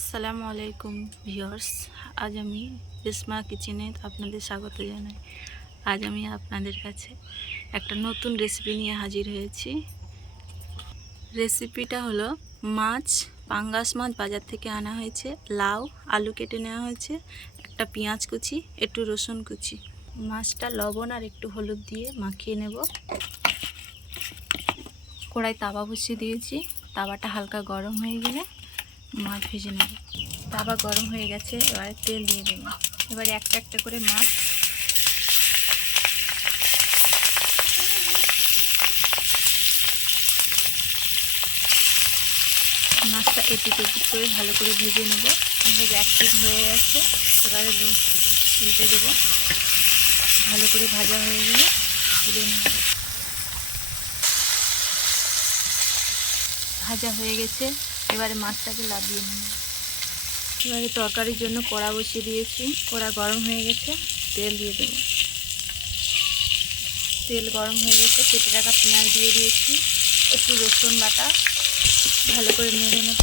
আসসালামু আলাইকুম ভিউয়ার্স। আজ আমি রেশমা কিচেনে আপনাদের স্বাগত জানাই। আজ আমি আপনাদের কাছে একটা নতুন রেসিপি নিয়ে হাজির হয়েছি। রেসিপিটা হলো পাঙ্গাস মাছ বাজার থেকে আনা হয়েছে, লাউ আলু কেটে নেওয়া হয়েছে, একটা পেঁয়াজ কুচি, একটু রসুন কুচি। মাছটা লবণ আর একটু হলুদ দিয়ে মাখিয়ে নেব। কড়াই তাওয়া বসিয়ে দিয়েছি, তাওয়াটা হালকা গরম হয়ে গেলে মাছ ভেজে নেব। তাওয়া গরম হয়ে গেছে, এবারে তেল দিয়ে দেব। এবারে একটা একটা করে মাছটা এপিট ওপিট করে ভালো করে ভেজে নেব। আমাদের এক পিট হয়ে গেছে, এবারে উল্টে দেবো। ভালো করে ভাজা হয়ে গেলে তুলে নেব। ভাজা হয়ে গেছে, এবারে মাছটাকে লাভিয়ে নেব। এবারে তরকারির জন্য কড়া বসিয়ে দিয়েছি, কড়া গরম হয়ে গেছে, তেল দিয়ে দেবো। তেল গরম হয়ে গেছে, কেটে রাখা পেঁয়াজ দিয়ে দিয়েছি, একটু রসুন বাটা, ভালো করে নেড়ে নেব।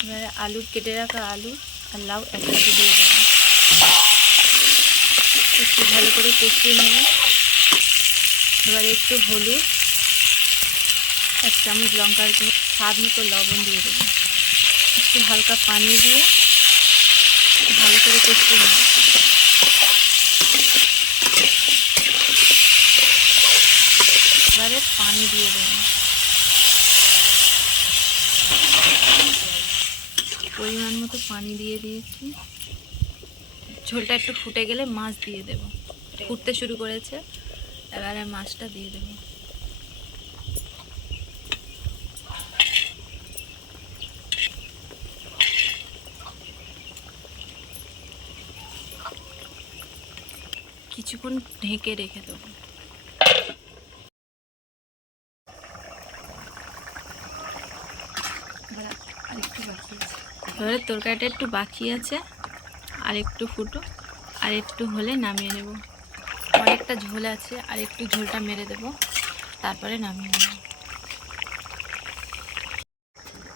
এবারে কেটে রাখা আলু আর লাউ একসাথে দিয়ে দেবো, একটু ভালো করে কষিয়ে নেব। এবারে একটু হলুদ, 1 চামচ লঙ্কার গুঁড়ো, স্বাদ মতো লবণ দিয়ে দেবো। একটু হালকা পানি দিয়ে ভালো করে কষিয়ে নেব। এবারে পানি দিয়ে দেবো, পরিমাণ মতো পানি দিয়ে দিয়েছি। ঝোলটা একটু ফুটে গেলে মাছ দিয়ে দেব। ফুটতে শুরু করেছে, এবারে মাছটা দিয়ে দেব। কিছুক্ষণ ঢেকে রেখে দেবো। এবারে তরকারিটা একটু বাকি আছে, আর একটু ফুটো, আর একটু হলে নামিয়ে নেব। অনেকটা ঝোল আছে, আর একটু ঝোলটা মেরে দেব, তারপরে নামিয়ে নেব।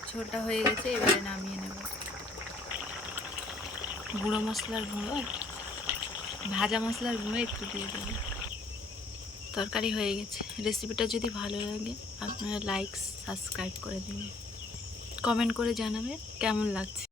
ঝোলটা হয়ে গেছে, এবারে নামিয়ে নেব। গুঁড়ো মশলার গুঁড়ো, ভাজা মশলার গুঁড়ো একটু দিয়ে দেবো। তরকারি হয়ে গেছে। রেসিপিটা যদি ভালো লাগে আপনারা লাইক সাবস্ক্রাইব করে দেবেন, কমেন্ট করে জানাবেন কেমন লাগছে।